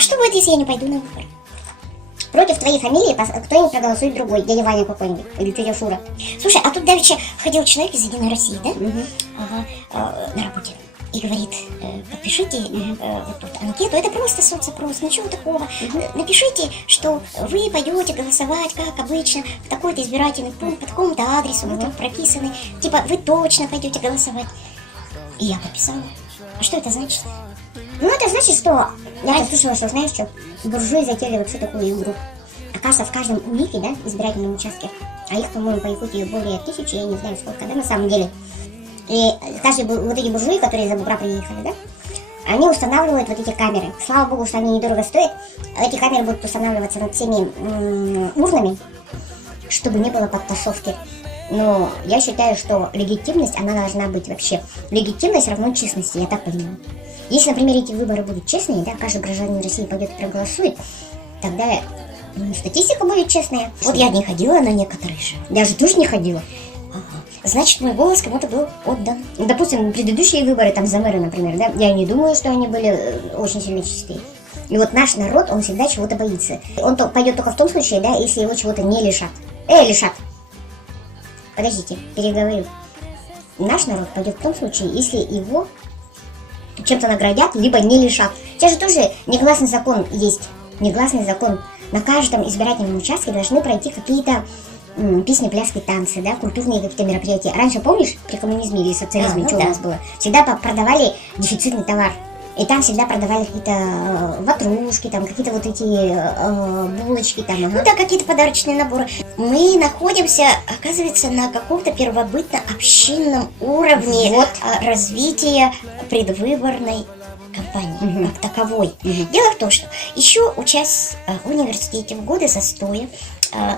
А что будет, если я не пойду на выборы? Против твоей фамилии кто-нибудь проголосует другой, дядя Ваня какой-нибудь, или тетя Шура. Слушай, а тут давеча ходил человек из «Единой России», да? На работе. И говорит, подпишите вот тут анкету, это просто соцопрос, ничего такого. Напишите, что вы пойдете голосовать, как обычно, в такой-то избирательный пункт, по такому-то адресу, вы тут прописаны. Типа, вы точно пойдете голосовать. И я подписала. А что это значит? Ну, это значит, что... Я слышала, что, знаешь, что буржуи затеяли вообще такую игру. Оказывается, в каждом УИКе, да, избирательном участке, а их, по-моему, по Якутии более 1000, я не знаю сколько, да, на самом деле. И каждый, вот эти буржуи, которые из-за бугра приехали, да, они устанавливают вот эти камеры. Слава богу, что они недорого стоят. Эти камеры будут устанавливаться над всеми урнами, чтобы не было подтасовки. Но я считаю, что легитимность, она должна быть вообще. Легитимность равно честности, я так понимаю. Если, например, эти выборы будут честные, да, каждый гражданин России пойдет и проголосует, тогда статистика будет честная. Вот я не ходила на некоторые же. Я же тоже не ходила. Ага. Значит, мой голос кому-то был отдан. Допустим, предыдущие выборы, там, за мэра, например, да, я не думаю, что они были очень сильно чистые. И вот наш народ, он всегда чего-то боится. Он пойдет только в том случае, да, если его чего-то не лишат. Лишат. Подождите, переговорю. Наш народ пойдет в том случае, если его чем-то наградят, либо не лишат. Сейчас же тоже негласный закон есть. Негласный закон. На каждом избирательном участке должны пройти какие-то песни, пляски, танцы, да, культурные какие-то мероприятия. Раньше, помнишь, при коммунизме или социализме, что у нас было? Всегда продавали дефицитный товар. И там всегда продавали какие-то ватрушки, там какие-то вот эти булочки, там, ну да, какие-то подарочные наборы. Мы находимся, оказывается, на каком-то первобытно-общинном уровне развития предвыборной кампании как таковой. Дело в том, что еще учась в университете в годы застоя,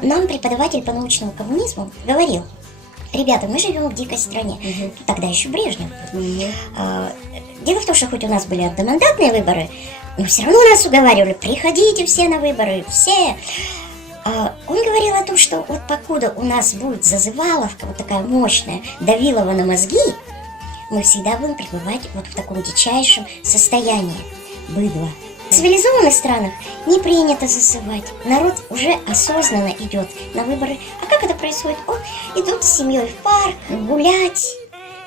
нам преподаватель по научному коммунизму говорил: ребята, мы живем в дикой стране. Тогда еще Брежнев. Дело в том, что хоть у нас были одномандатные выборы, но все равно нас уговаривали: приходите все на выборы, все. Он говорил о том, что вот покуда у нас будет зазываловка, вот такая мощная, давилова на мозги, мы всегда будем пребывать вот в таком дичайшем состоянии. Быдло. В цивилизованных странах не принято зазывать. Народ уже осознанно идет на выборы. А как это происходит? Идут с семьей в парк, гулять,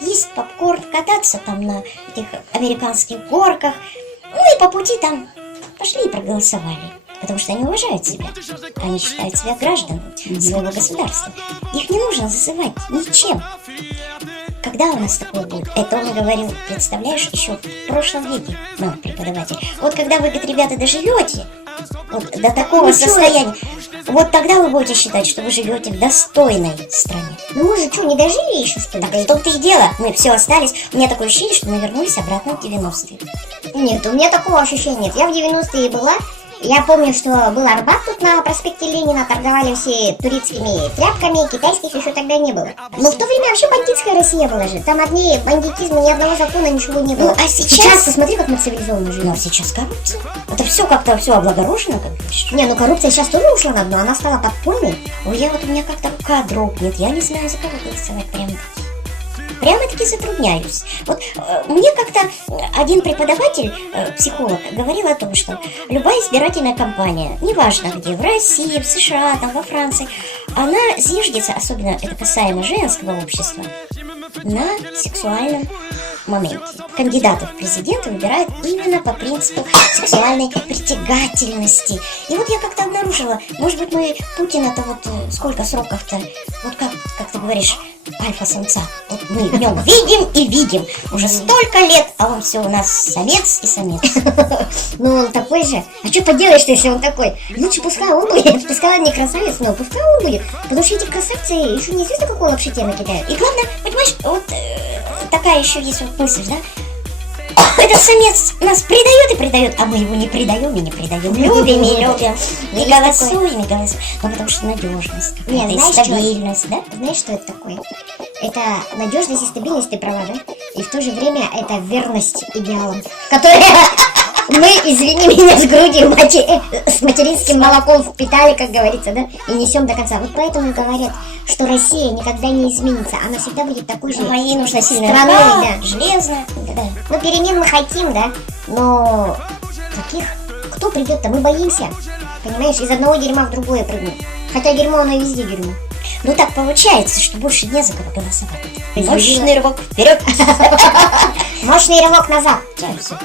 есть попкорн, кататься там на этих американских горках. Ну и по пути там пошли и проголосовали. Потому что они уважают себя. Они считают себя гражданами своего государства. Их не нужно зазывать ничем. Когда у нас такое будет? Это он говорил, представляешь, еще в прошлом веке, нам преподаватель. Вот когда вы, говорит, ребята, доживете вот до такого состояния, вот тогда вы будете считать, что вы живете в достойной стране. Ну мы же что, не дожили еще, что ли? Так в том-то и дело, мы все остались. У меня такое ощущение, что мы вернулись обратно в 90-е. Нет, у меня такого ощущения нет. Я в 90-е была. Я помню, что был Арбат тут на проспекте Ленина, торговали все турецкими тряпками, китайских еще тогда не было. Но в то время вообще бандитская Россия была же. Там одни бандитизмы, ни одного закона, ничего не было. Ну, а сейчас посмотри, как мы цивилизованно живем. Ну, сейчас коррупция. Это все как-то все облагорожено, как говоришь. Не, ну коррупция сейчас тоже ушла на дно, она стала подпольной. Ой, у меня как-то рука дрогнет, я не знаю, за кого голосовать прямо-таки затрудняюсь. Вот мне как-то один преподаватель, психолог, говорил о том, что любая избирательная кампания, неважно где, в России, в США, там, во Франции, она зиждется, особенно это касаемо женского общества, на сексуальном моменте. Кандидатов в президенты выбирают именно по принципу сексуальной притягательности. И вот я как-то обнаружила, может быть, мы Путина-то вот сколько сроков-то, вот как ты говоришь, альфа-самца. Вот мы в нем видим и видим. Уже столько лет, а он все у нас самец и самец. Ну он такой же. А что поделаешь-то, если он такой? Лучше пускай он будет. Пускай он не красавец, но пускай он будет. Потому что эти красавцы еще неизвестно какой лапшите накидают. И главное, понимаешь, вот такая еще есть вот мысль, да? Этот самец нас предает и предает, а мы его не предаем и не предаем. Любим и любим. И голосуем, и голосуем. Ну, потому что надежность, какая-то стабильность, да? Знаешь, что это такое? Это надежность и стабильность, ты права, да? И в то же время это верность идеалам, которые мы, извини меня, с грудью с материнским молоком впитали, как говорится, да? И несем до конца. Вот поэтому говорят, что Россия никогда не изменится. Она всегда будет такой же. Ей нужна сильная страной, да, железная. Да. Ну, перемен мы хотим, да? Но таких, кто кто придет-то? Мы боимся. Понимаешь, из одного дерьма в другое прыгнуть. Хотя дерьмо, оно и везде дерьмо. Ну так получается, что больше не за кого голосовать. Мощный рывок вперед. Мощный рывок назад. Все.